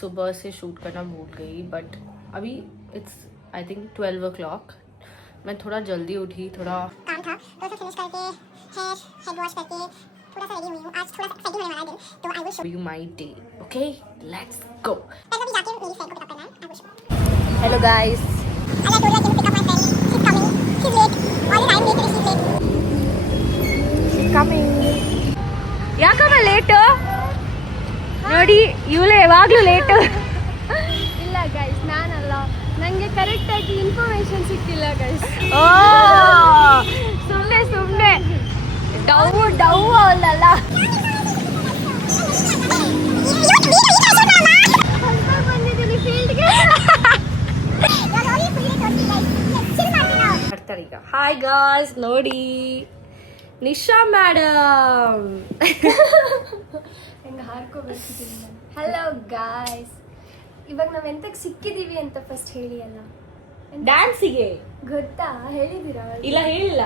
सुबह से शूट करना भूल गई, बट अभी इट्स आई थिंक 12 o'clock. मैं थोड़ा जल्दी उठी, थोड़ा काम था तो उसे फिनिश करके हेड वॉश करके थोड़ा सा रेडी हुई हूँ. आज थोड़ा सा एक्साइटिंग होने वाला है दिन, तो I will show you my day. Okay, let's go. पहले अभी जाके मेरी फ्रेंड को पिकअप करना है. I will show. Hello guys. I told her to pick up my friend. She's coming. She's late. All the time late. She's coming. ಯಾಕಮ್ಮ late ನೋಡಿ, ಇವಳು ಯಾವಾಗಲೂ ಲೇಟು. ಇಲ್ಲ ಗೈಸ್, ನಾನಲ್ಲ, ನನಗೆ ಕರೆಕ್ಟಾಗಿ ಇನ್ಫಾರ್ಮೇಶನ್ ಸಿಕ್ಕಿಲ್ಲ ಗೈಸ್. ಓ ಸುಮ್ಮನೆ ಡವ್ ಅವಳಲ್ಲ. ಬಂದಿದ್ದೀನಿ ಫೀಲ್ಡ್ಗೆ. ಬರ್ತಾರೆ ಈಗ. ಹಾಯ್ ಗಾಯ್ಸ್, ನೋಡಿ ನಿಶಾ ಮೇಡಮ್. ಹೆಂಗೆ ಹಾರ್ಕೋಬೇಕಿದ್ದೀನಿ ನಾನು. ಹಲೋ ಗಾಯ್ಸ್, ಇವಾಗ ನಾವು ಎಂತಕ್ಕೆ ಸಿಕ್ಕಿದ್ದೀವಿ ಅಂತ ಫಸ್ಟ್ ಹೇಳಿ ಅಲ್ಲ. ಡ್ಯಾನ್ಸಿಗೆ ಗೊತ್ತಾ? ಹೇಳಿದ್ದೀರಾ? ಇಲ್ಲ ಹೇಳಿಲ್ಲ.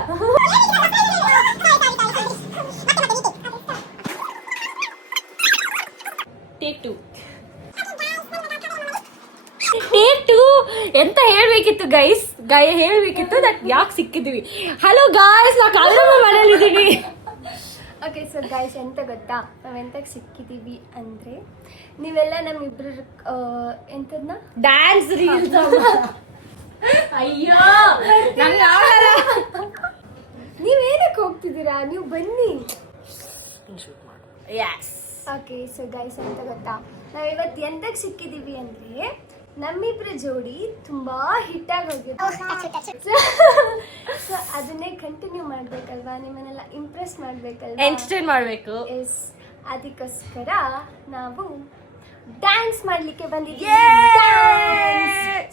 ಟೇಕ್ ಟು ಎಂತ ಹೇಳ್ಬೇಕಿತ್ತು ಗೈಸ್, ಹೇಳ್ಬೇಕಿತ್ತು ದಟ್ ಯಾಕೆ ಸಿಕ್ಕಿದ್ವಿ. ಹಲೋ ಗಾಯ್ಸ್, ನಾ ಕಾಲಮ್ಮ ಮನೇಲಿದ್ದೀನಿ. ಓಕೆ, ಸೊ ಗಾಯ್ಸ್ ಎಂತ ಗೊತ್ತಾ, ನಾವು ಎಂತಕ್ಕೆ ಸಿಕ್ಕಿದ್ದೀವಿ ಅಂದರೆ, ನೀವೆಲ್ಲ ನಮ್ಮಿಬ್ರು ಎಂಥದನ್ನ ಡ್ಯಾನ್ಸ್ ರೀಲ್ಸ್. ಅಯ್ಯೋ ನಂಗೆ ಆಗಲ್ಲ. ನೀವೇನಕ್ಕೆ ಹೋಗ್ತಿದ್ದೀರಾ? ನೀವು ಬನ್ನಿ. ಓಕೆ, ಸೊ ಗೈಸ್ ಎಂತ ಗೊತ್ತಾ, ನಾವು ಇವತ್ತು ಎಂತಕ್ಕೆ ಸಿಕ್ಕಿದ್ದೀವಿ ಅಂದರೆ, ನಮ್ಮಿಬ್ರ ಜೋಡಿ ತುಂಬಾ ಹಿಟ್ಟಾಗಿ ಹೋಗಿದೆ. ಸೊ ಅದನ್ನೇ ಕಂಟಿನ್ಯೂ ಮಾಡ್ಬೇಕಲ್ವಾ, ನಿಮ್ಮನ್ನೆಲ್ಲ ಇಂಪ್ರೆಸ್ ಮಾಡ್ಬೇಕಲ್ವಾ, ಎಂಟರ್ಟೈನ್ ಮಾಡಬೇಕು. ಎಸ್, ಅದಕ್ಕೋಸ್ಕರ ನಾವು ಡ್ಯಾನ್ಸ್ ಮಾಡ್ಲಿಕ್ಕೆ ಬಂದಿದ್ದೀವಿ.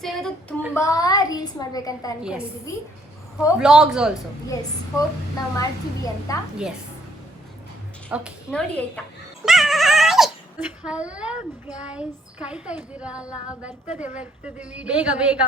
ಸೊ ಇವತ್ತು ತುಂಬಾ ರೀಲ್ಸ್ ಮಾಡ್ಬೇಕಂತ ಅನ್ಕೊಂಡಿದೀವಿ. Vlogs also. ಎಸ್, ಹೋಪ್ ನಾವು ಮಾಡ್ತೀವಿ ಅಂತ. ಎಸ್, ಓಕೆ ನೋಡಿ ಆಯ್ತಾ. ಹಲೋ ಗೈಸ್, ಕಾಯ್ತಾ ಇದ್ದೀರಾ ಅಲ್ಲ? ಬರ್ತದೆ ಬೇಗ ಬೇಗ.